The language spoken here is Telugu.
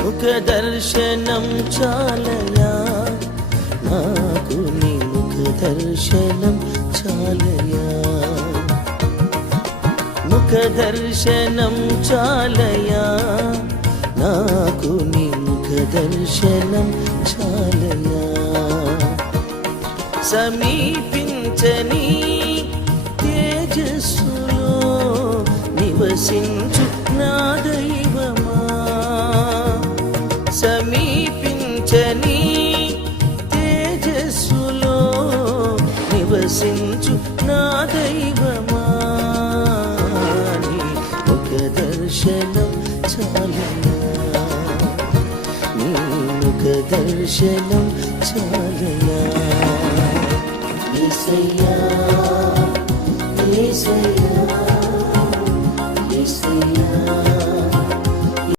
ముఖ దర్శనం చాలయా నాకు నీ ముఖ దర్శనం చాలయా ముఖ దర్శనం చాలయా నాకు నీ ముఖ దర్శనం చాలయా సమీపించని తేజస్సులో నివసించు నా దైవమా సమీపించని తేజస్సులో నివసించు నా దైవమా నీ ముఖ దర్శనం చాలయా నీ ముఖ దర్శనం చాలయా యేసయ్యా యేసయ్యా యేసయ్యా